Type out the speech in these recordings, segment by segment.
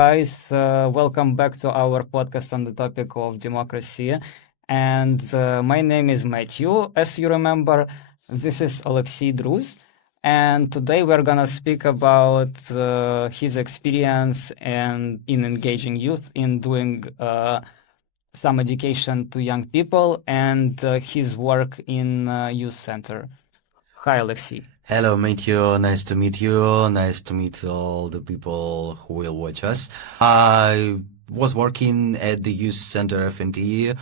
guys. Welcome back to our podcast on the topic of democracy. And my name is Matthew. As you remember, this is Oleksii Druz. And today we're going to speak about his experience and in engaging youth in doing some education to young people and his work in youth center. Hi, Oleksii. Hello, Matthew. Nice to meet you. Nice to meet all the people who will watch us. I was working at the youth center FNT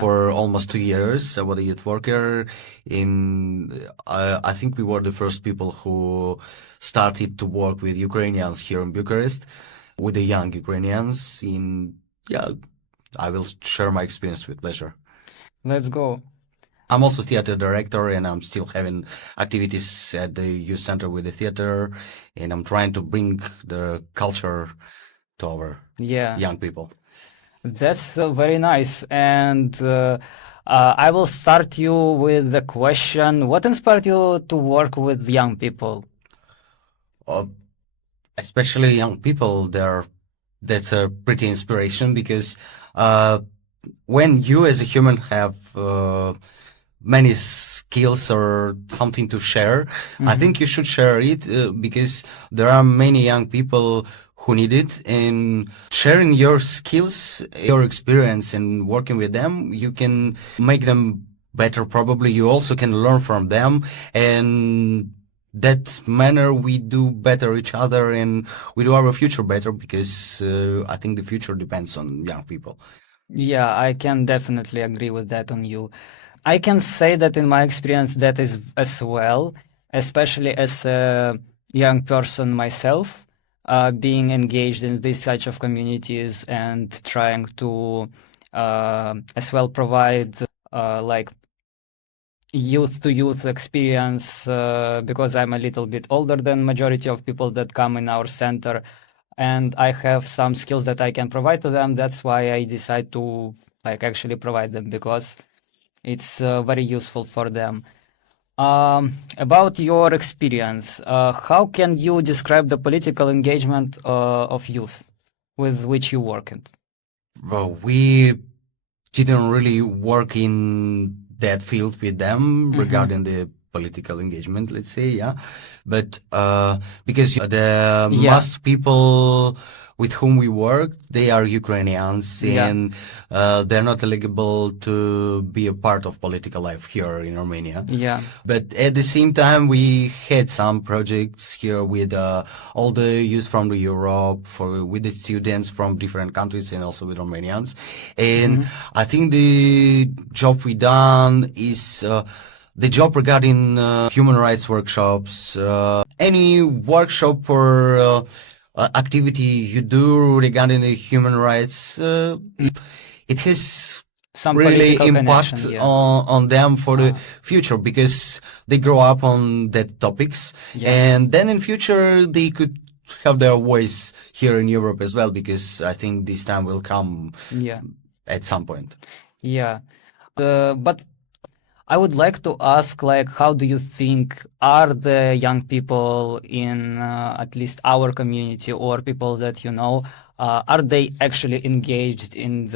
for almost 2 years. I was a youth worker. I think we were the first people who started to work with Ukrainians here in Bucharest, with the young Ukrainians. I will share my experience with pleasure. Let's go. I'm also theater director, and I'm still having activities at the youth center with the theater, and I'm trying to bring the culture to our young people. That's very nice. And I will start you with the question, what inspired you to work with young people? Especially young people, that's a pretty inspiration because when you as a human have many skills or something to share, I think you should share it because there are many young people who need it, and sharing your skills, your experience and working with them, you can make them better. Probably you also can learn from them, and that manner we do better each other and we do our future better because I think the future depends on young people. Yeah, I can definitely agree with that on you. I can say that in my experience that is as well, especially as a young person myself, being engaged in these types of communities and trying to as well provide like youth-to-youth experience because I'm a little bit older than majority of people that come in our center, and I have some skills that I can provide to them. That's why I decide to actually provide them because it's very useful for them. About your experience, how can you describe the political engagement of youth with which you worked? Well, we didn't really work in that field with them regarding the political engagement, let's say, but because most people with whom we work, they are Ukrainians, and they're not eligible to be a part of political life here in Romania. But at the same time, we had some projects here with all the youth from the Europe, with the students from different countries, and also with Romanians. And I think the job we done is the job regarding human rights workshops, any workshop or activity you do regarding the human rights, it has some really impact on them for the future because they grow up on that topics, and then in future they could have their voice here in Europe as well, because I think this time will come at some point. But I would like to ask, how do you think are the young people in at least our community or people that you know, are they actually engaged in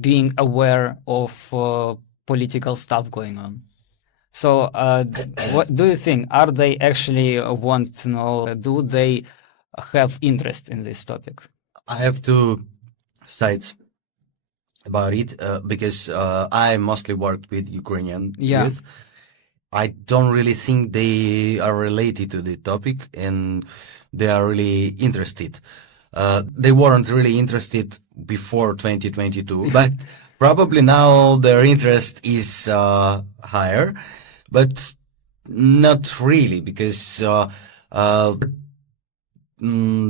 being aware of political stuff going on? So what do you think? Are they actually want to know? Do they have interest in this topic? I have two sides about it because I mostly worked with Ukrainian youth. I don't really think they are related to the topic and they are really interested. They weren't really interested before 2022, but probably now their interest is higher, but not really because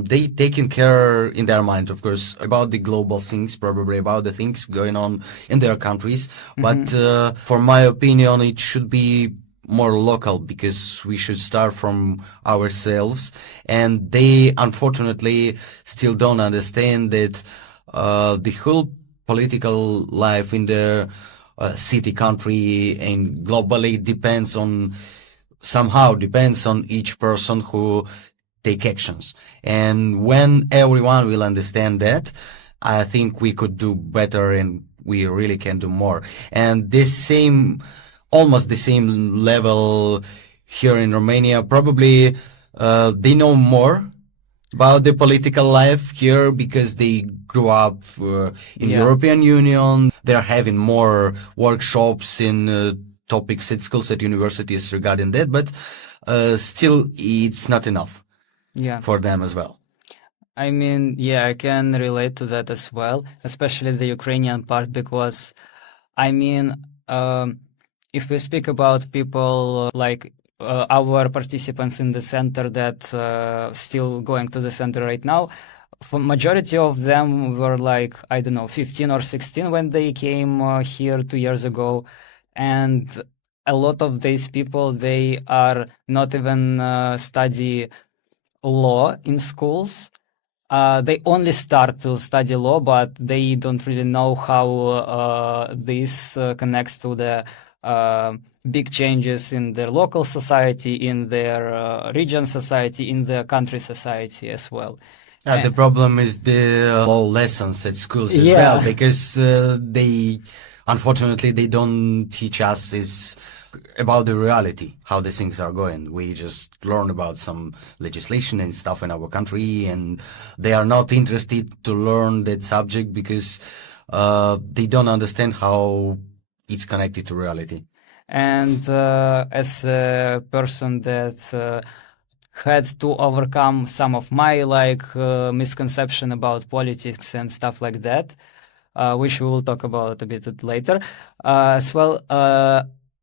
they taking care in their mind, of course, about the global things, probably about the things going on in their countries. But for my opinion, it should be more local because we should start from ourselves. And they, unfortunately, still don't understand that the whole political life in their city, country, and globally depends on each person who take actions. And when everyone will understand that, I think we could do better and we really can do more. And almost the same level here in Romania, probably they know more about the political life here because they grew up in European Union. They're having more workshops in topics at schools, at universities regarding that, but still it's not enough for them as well. I mean, I can relate to that as well, especially the Ukrainian part, because, I mean, if we speak about people like our participants in the center that still going to the center right now, for majority of them were like, I don't know, 15 or 16 when they came here 2 years ago. And a lot of these people, they are not even study law in schools. They only start to study law, but they don't really know how this connects to the big changes in their local society, in their region society, in the country society as well. The problem is the law lessons at schools as well, because unfortunately, they don't teach us about the reality, how the things are going. We just learn about some legislation and stuff in our country, and they are not interested to learn that subject because they don't understand how it's connected to reality. And as a person that had to overcome some of my misconception about politics and stuff like that, which we will talk about a bit later, as well,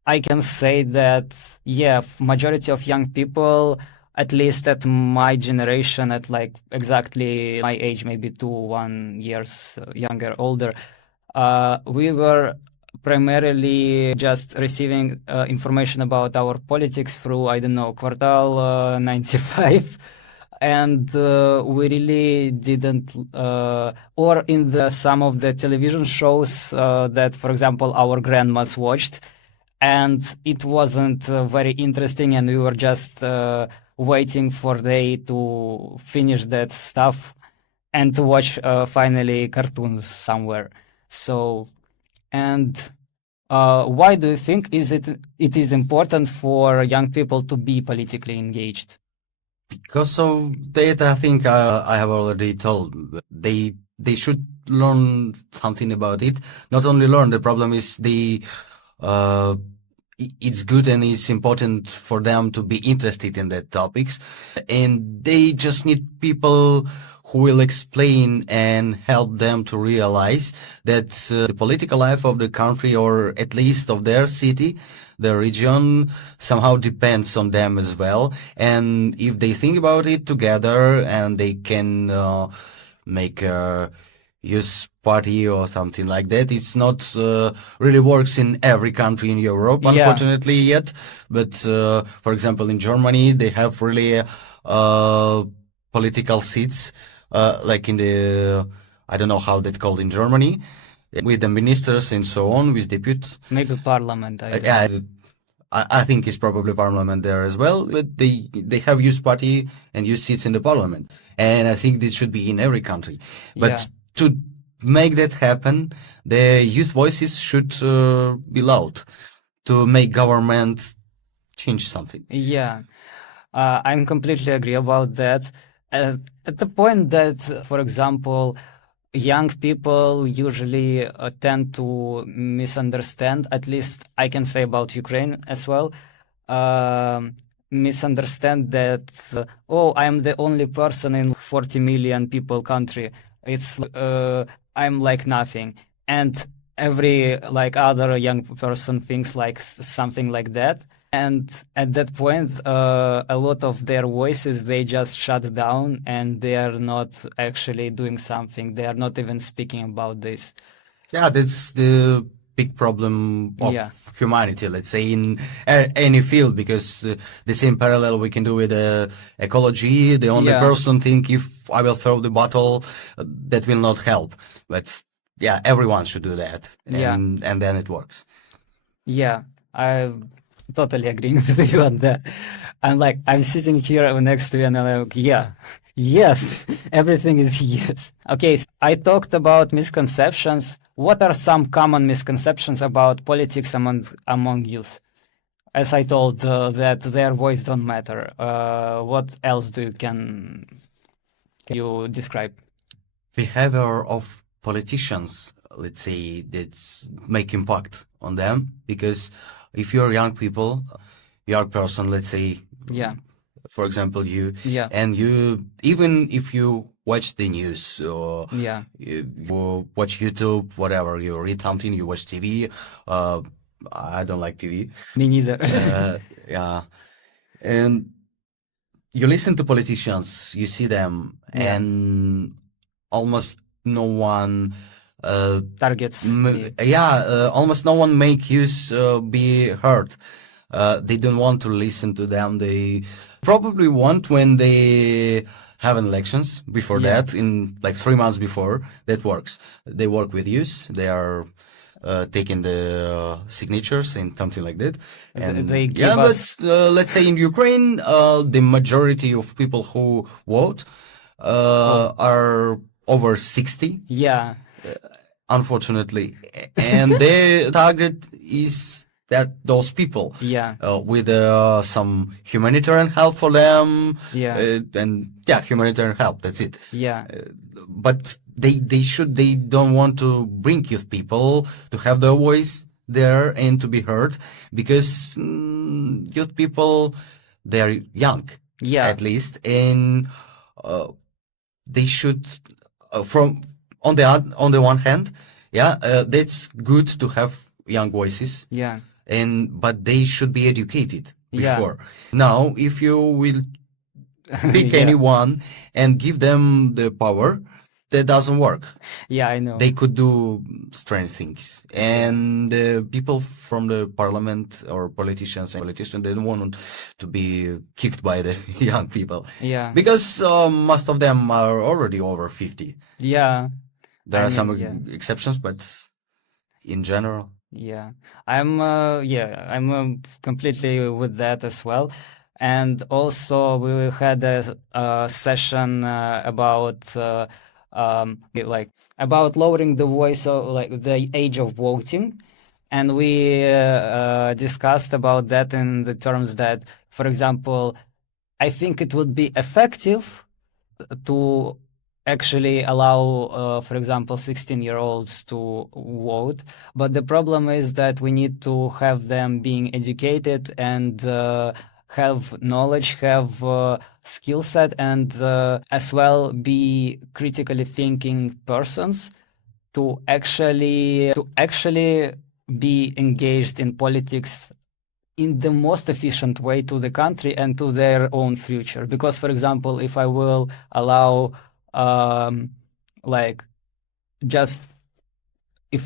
I can say that, majority of young people, at least at my generation, at like exactly my age, maybe 1 years younger, older, we were primarily just receiving information about our politics through, I don't know, Quartal 95. And we really didn't, or in some of the television shows that, for example, our grandmas watched, and it wasn't very interesting, and we were just waiting for they to finish that stuff and to watch finally cartoons somewhere. So, and why do you think it is important for young people to be politically engaged? Because of that, I think I have already told. They should learn something about it. Not only learn, the problem is it's good and it's important for them to be interested in that topics. And they just need people who will explain and help them to realize that the political life of the country, or at least of their city, the region, somehow depends on them as well. And if they think about it together and they can make a youth party or something like that, it's not really works in every country in Europe, unfortunately, yet. But for example, in Germany, they have really political seats, like in the, I don't know how that's called in Germany, with the ministers and so on, with deputies. Maybe parliament. I think it's probably parliament there as well, but they have youth party and youth seats in the parliament. And I think this should be in every country. But to make that happen, the youth voices should be loud to make government change something. I'm completely agree about that. At the point that, for example, young people usually tend to misunderstand, at least I can say about Ukraine as well, misunderstand that, I'm the only person in 40 million people country. It's I'm like nothing. And every other young person thinks like something like that. And at that point, a lot of their voices, they just shut down and they are not actually doing something. They are not even speaking about this. That's the big problem of humanity, let's say, in any field, because the same parallel we can do with ecology. The only person think, if I will throw the bottle, that will not help. But everyone should do that. And then it works. I totally agreeing with you on that. I'm sitting here next to you and I'm like, yeah, yes, everything is yes. Okay, so I talked about misconceptions. What are some common misconceptions about politics among youth? As I told that their voice don't matter. What else can you describe? Behavior of politicians, let's say, that's make impact on them, because if you're young person, let's say, Yeah. for example, you, Yeah. and you, even if you watch the news or Yeah. you watch YouTube, whatever, you read something, you watch TV, I don't like TV. Me neither. Yeah. And you listen to politicians, you see them, Yeah. and almost no one Targets. almost no one make use be heard. They don't want to listen to them. They probably want when they have elections. Before that, in like 3 months before, that works. They work with youth. They are taking the signatures and something like that. And they give us... but let's say in Ukraine, the majority of people who vote are over 60. Yeah. Unfortunately, and their target is that those people. Yeah. With some humanitarian help for them. Yeah. Humanitarian help. That's it. Yeah. But they don't want to bring youth people to have their voice there and to be heard, because youth people, they are young, at least, and they should on the one hand, that's good to have young voices, but they should be educated before. Now, if you will pick anyone and give them the power, that doesn't work. Yeah, I know. They could do strange things, and the people from the parliament or politicians, they don't want to be kicked by the young people. Yeah. Because most of them are already over 50. Yeah. There are some exceptions, but in general. Yeah. I'm completely with that as well. And also we had a session about about lowering the voice of the age of voting, and we discussed about that in the terms that, for example, I think it would be effective to actually allow, for example, 16-year-olds to vote, but the problem is that we need to have them being educated and have knowledge, have skill set, and as well be critically thinking persons to actually be engaged in politics in the most efficient way to the country and to their own future. Because, for example, if I will allow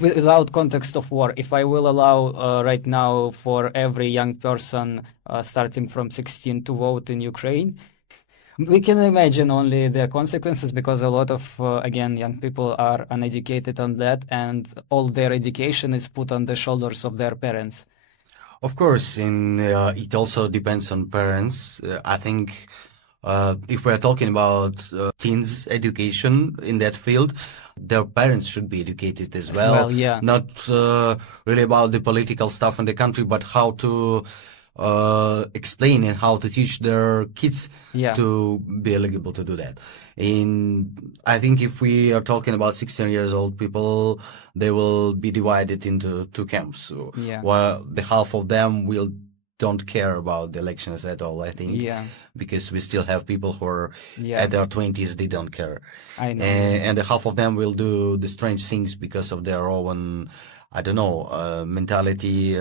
without context of war, if I will allow right now for every young person starting from 16 to vote in Ukraine, we can imagine only the consequences, because a lot of, again, young people are uneducated on that, and all their education is put on the shoulders of their parents. Of course, it also depends on parents. I think if we're talking about teens' education in that field, their parents should be educated as well. Not really about the political stuff in the country, but how to explain and how to teach their kids to be eligible to do that. And I think if we are talking about 16 years old people, they will be divided into two camps. While the half of them don't care about the elections at all, I think, because we still have people who are at their 20s, they don't care. I know. And the half of them will do the strange things because of their own, I don't know, mentality,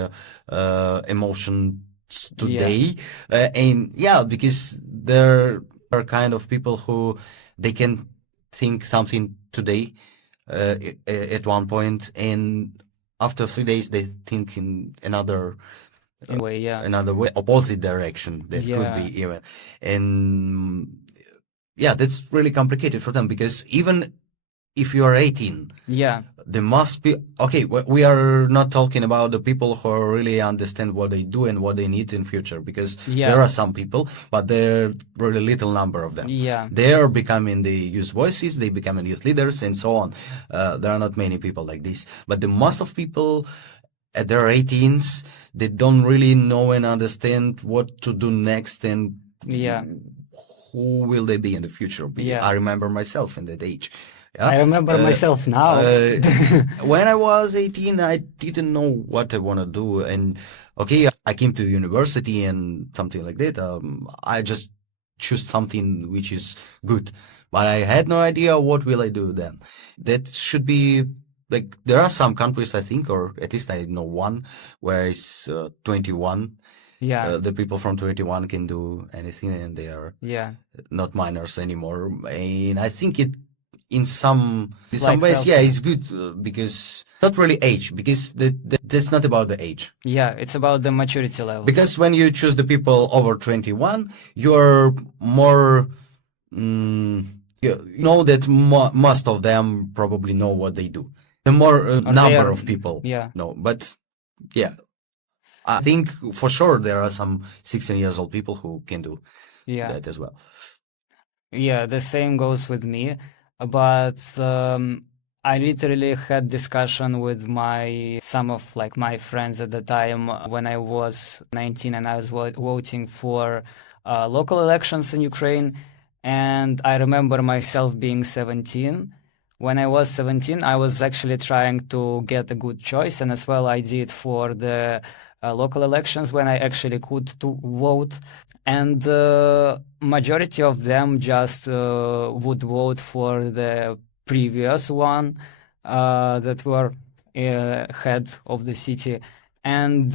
emotions today. Because there are kind of people who they can think something today at one point, and after 3 days they think in another way, opposite direction. That could be even, and that's really complicated for them, because even if you are 18, Yeah. there must be, okay, we are not talking about the people who really understand what they do and what they need in future, because there are some people, but there are really little number of them. Yeah. They are becoming the youth voices, they becoming youth leaders and so on. There are not many people like this, but the most of people at their 18s, they don't really know and understand what to do next and who will they be in the future. I remember myself in that age. Yeah? I remember myself now. When I was 18, I didn't know what I want to do. And okay, I came to university and something like that. I just choose something which is good. But I had no idea what will I do then. That should be, like, there are some countries, I think, or at least I know one, where it's 21. Yeah. The people from 21 can do anything and they are not minors anymore. And I think it, in some ways, it's good because not really age, because that's not about the age. Yeah, it's about the maturity level. Because when you choose the people over 21, you're more, you know that most of them probably know what they do. The more number of people know. But I think for sure there are some 16 years old people who can do that as well. Yeah, the same goes with me. But I literally had discussion with some of my friends at the time when I was 19 and I was voting for local elections in Ukraine. And I remember myself being 17. When I was 17, I was actually trying to get a good choice, and as well I did for the local elections when I actually could to vote. And the majority of them just would vote for the previous one that were head of the city. And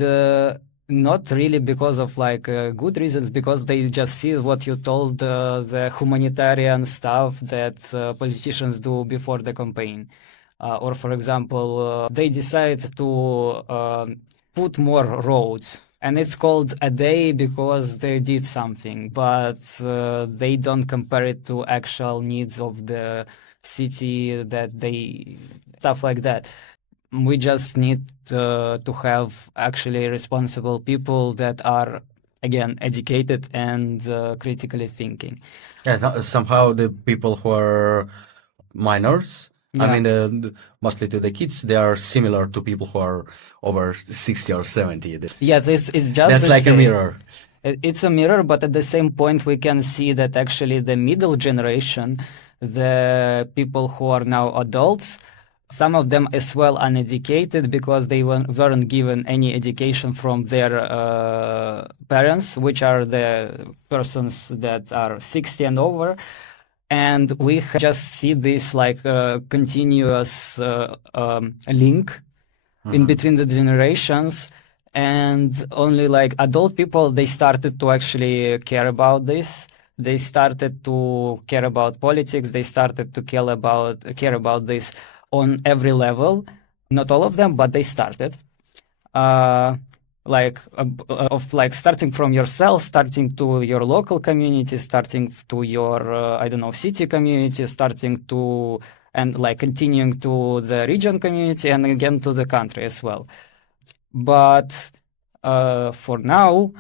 not really because of good reasons, because they just see what you told, the humanitarian stuff that politicians do before the campaign. Or, for example, they decide to put more roads. And it's called a day because they did something, but they don't compare it to actual needs of the city stuff like that. We just need to have actually responsible people that are, again, educated and critically thinking. Yeah, somehow the people who are minors, I mean, mostly to the kids, they are similar to people who are over 60 or 70. Yes, it's just that's like same. A mirror. It's a mirror, but at the same point, we can see that actually the middle generation, the people who are now adults, some of them as well uneducated because they weren't given any education from their parents, which are the persons that are 60 and over. And we just see this continuous link in between the generations, and only adult people, they started to actually care about this. They started to care about politics. They started to care about this on every level. Not all of them, but they started. Starting from yourself, starting to your local community, starting to your city community, continuing to the region community, and again to the country as well. But for now,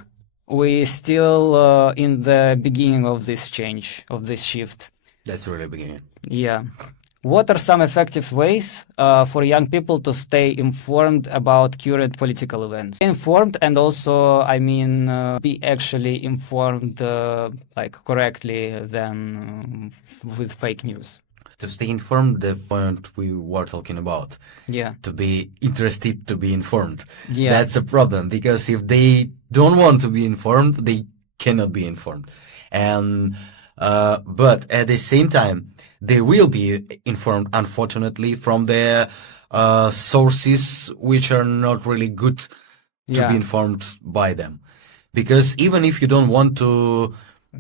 we still in the beginning of this change, of this shift. That's really beginning. Yeah. What are some effective ways for young people to stay informed about current political events? Informed, and also, be actually informed correctly than with fake news. To stay informed, the point we were talking about. Yeah. To be interested to be informed. Yeah. That's a problem, because if they don't want to be informed, they cannot be informed. And but at the same time, they will be informed, unfortunately, from their sources which are not really good to be informed by them. Because even if you don't want to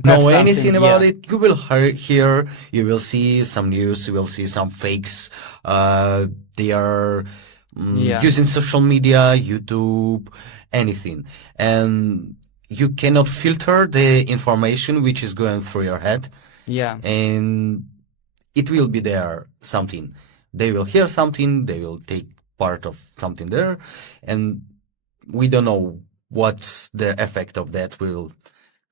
know anything about it, you will hear, you will see some news, you will see some fakes. They are using social media, YouTube, anything. And you cannot filter the information which is going through your head. Yeah. And it will be there something. They will hear something, they will take part of something there, and we don't know what the effect of that will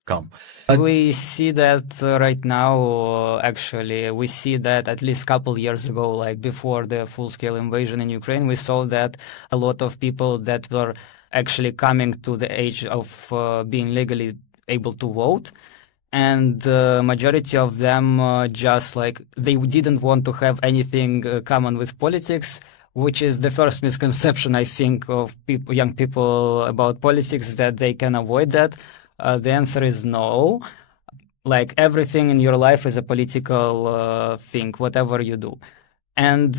come. We see that right now, actually, we see that at least a couple years ago, like before the full-scale invasion in Ukraine, we saw that a lot of people that were actually coming to the age of being legally able to vote, and the majority of them just like they didn't want to have anything common with politics, which is the first misconception, I think, of young people about politics, that they can avoid that. The answer is no. Like everything in your life is a political thing, whatever you do. And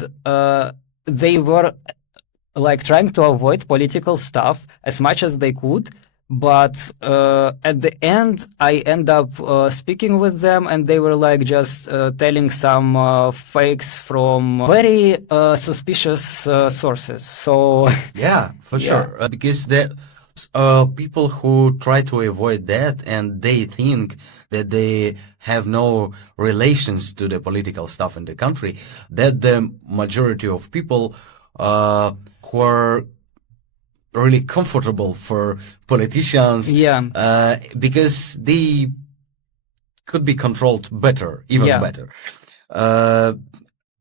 they were like trying to avoid political stuff as much as they could. But at the end, I end up speaking with them, and they were like just telling some fakes from very suspicious sources. So yeah, for sure, because the people who try to avoid that, and they think that they have no relations to the political stuff in the country, that the majority of people who are really comfortable for politicians, because they could be controlled better, even better.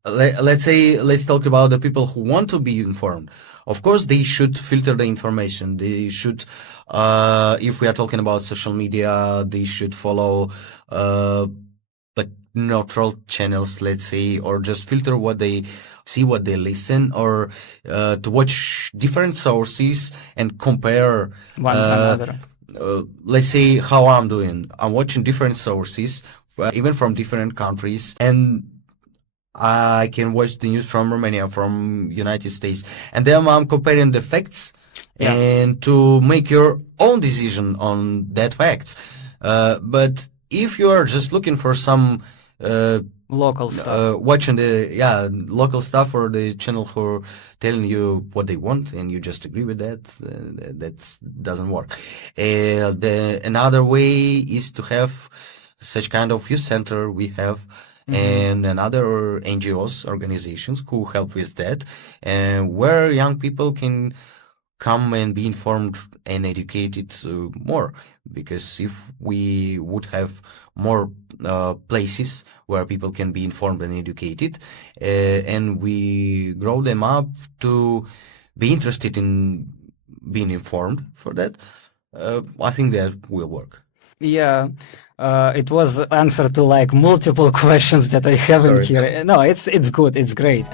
Let's talk about the people who want to be informed. Of course, they should filter the information. They should, if we are talking about social media, they should follow like neutral channels, let's say, or just filter what they see, what they listen, or to watch different sources and compare one to another. Let's say how I'm doing. I'm watching different sources, even from different countries, and I can watch the news from Romania, from United States, and then I'm comparing the facts and to make your own decision on that facts. But if you are just looking for some local stuff, watching the local stuff, or the channel who are telling you what they want, and you just agree with that, that doesn't work. Another way is to have such kind of youth center we have, and other NGOs, organizations who help with that, and where young people can come and be informed and educated more. Because if we would have more places where people can be informed and educated, and we grow them up to be interested in being informed for that, I think that will work. Yeah. It was answer to like multiple questions that I haven't here. No, it's good. It's great.